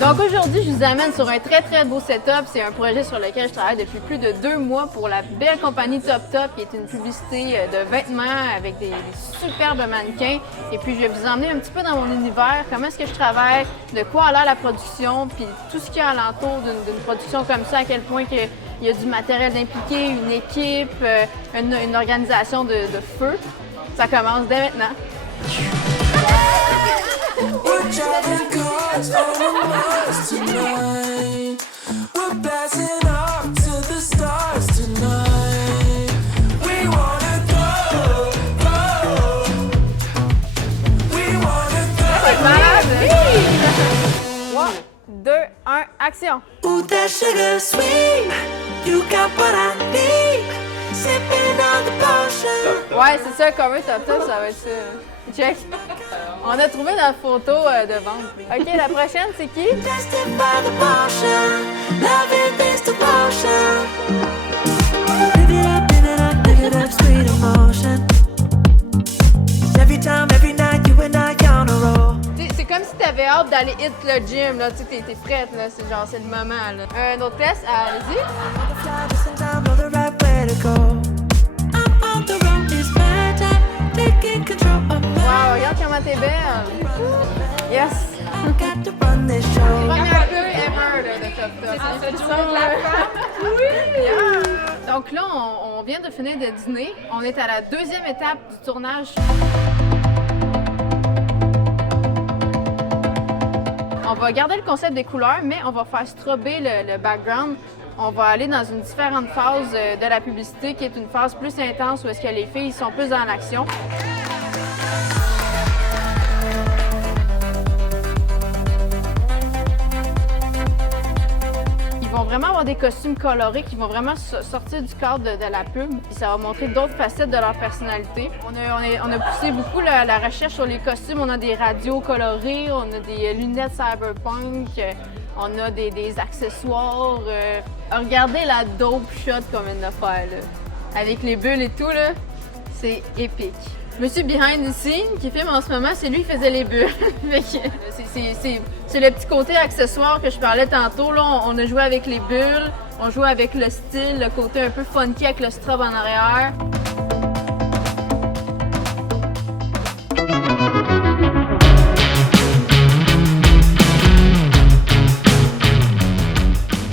Donc aujourd'hui, je vous amène sur un très beau setup. C'est un projet sur lequel je travaille depuis plus de 2 mois pour la belle compagnie Top Top, qui est une publicité de vêtements avec des superbes mannequins. Et puis je vais vous emmener un petit peu dans mon univers, comment est-ce que je travaille, de quoi a l'air la production, puis tout ce qu'il y a alentour d'une production comme ça, à quel point il y a du matériel impliqué, une équipe, une organisation de feu. Ça commence dès maintenant. We're driving cars on Mars tonight. We're blasting off to the stars tonight. We wanna go, go. We wanna C'est go. malade! 3, 2, 1, action! Ooh, that sugar sweet. You got what I need. Sipping on the potion. Ouais, c'est ça, cover Top Top, ça va être ça. Check! On a trouvé notre photo de vente. OK, la prochaine, c'est qui? Tested by the potion. Loving is the potion. Live it up, sweet emotion. Every time, every night, you and I on a roll. C'est comme si t'avais hâte d'aller hit le gym, là. Tu sais, t'es prête, là. C'est genre, c'est le moment, là. Un autre test, allez-y. Fly just in time, know the right way to go. I'm on the road, it's my time, taking control of my Wow, regarde comment t'es belle! Yes! I got to run this show. Première pub ever là, de Top Top. C'est ça, Oui! Yeah. Donc là, on vient de finir de dîner. On est à la deuxième étape du tournage. On va garder le concept des couleurs, mais on va faire strober le background. On va aller dans une différente phase de la publicité, qui est une phase plus intense où est-ce que les filles sont plus dans l'action. Ils vont vraiment avoir des costumes colorés qui vont vraiment sortir du cadre de la pub. Puis ça va montrer d'autres facettes de leur personnalité. On a poussé beaucoup la recherche sur les costumes. On a des radios colorées, on a des lunettes cyberpunk, on a des accessoires. Regardez la dope shot qu'on vient de faire, là. Avec les bulles et tout, là. C'est épique. Monsieur Behind the Scene qui filme en ce moment, c'est lui qui faisait les bulles. C'est le petit côté accessoire que je parlais tantôt. Là, on a joué avec les bulles, on joue avec le style, le côté un peu funky avec le strobe en arrière.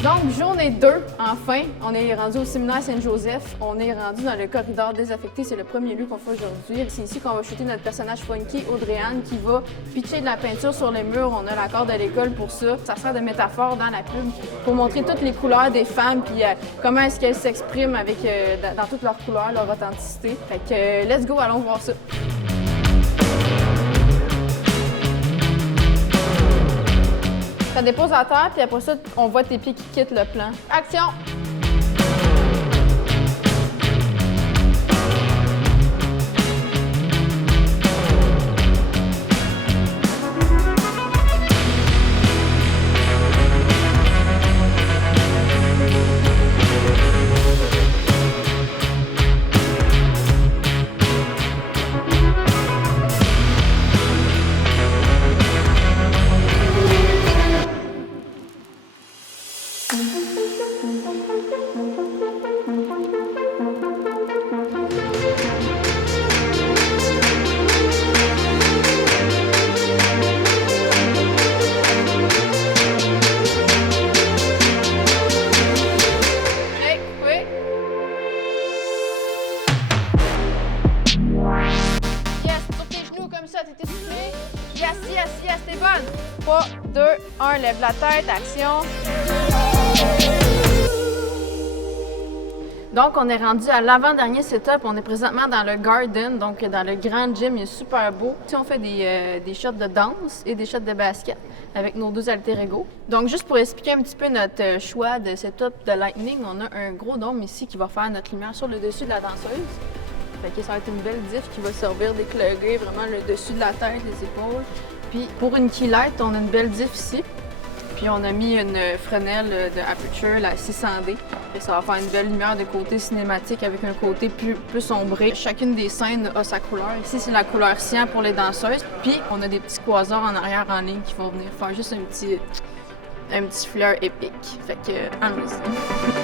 Donc, journée 2, enfin, on est rendu au séminaire Saint-Joseph. On est rendu dans le corridor désaffecté. C'est le premier lieu qu'on fait aujourd'hui. C'est ici qu'on va shooter notre personnage funky, Audrey-Anne, qui va pitcher de la peinture sur les murs. On a l'accord de l'école pour ça. Ça sert de métaphore dans la pub pour montrer toutes les couleurs des femmes puis comment est-ce qu'elles s'expriment avec, dans toutes leurs couleurs, leur authenticité. Fait que, let's go, allons voir ça. Ça dépose à terre, puis après ça, on voit tes pieds qui quittent le plan. Action! Yes, t'es bonne! 3, 2, 1, lève la tête, action! Donc, on est rendu à l'avant-dernier setup. On est présentement dans le garden, donc dans le grand gym. Il est super beau. On fait des shots de danse et des shots de basket avec nos deux alter ego. Donc, juste pour expliquer un petit peu notre choix de setup de lightning, on a un gros dôme ici qui va faire notre lumière sur le dessus de la danseuse. Fait que ça va être une belle diff qui va servir d'éclairer vraiment le dessus de la tête, les épaules. Puis pour une key light, on a une belle diff ici. Puis on a mis une Fresnel de Aputure, la 600D. Et ça va faire une belle lumière de côté cinématique avec un côté plus sombré. Chacune des scènes a sa couleur. Ici, c'est la couleur cyan pour les danseuses. Puis on a des petits quasars en arrière en ligne qui vont venir faire juste un petit fleur épique. Fait que, allons-y.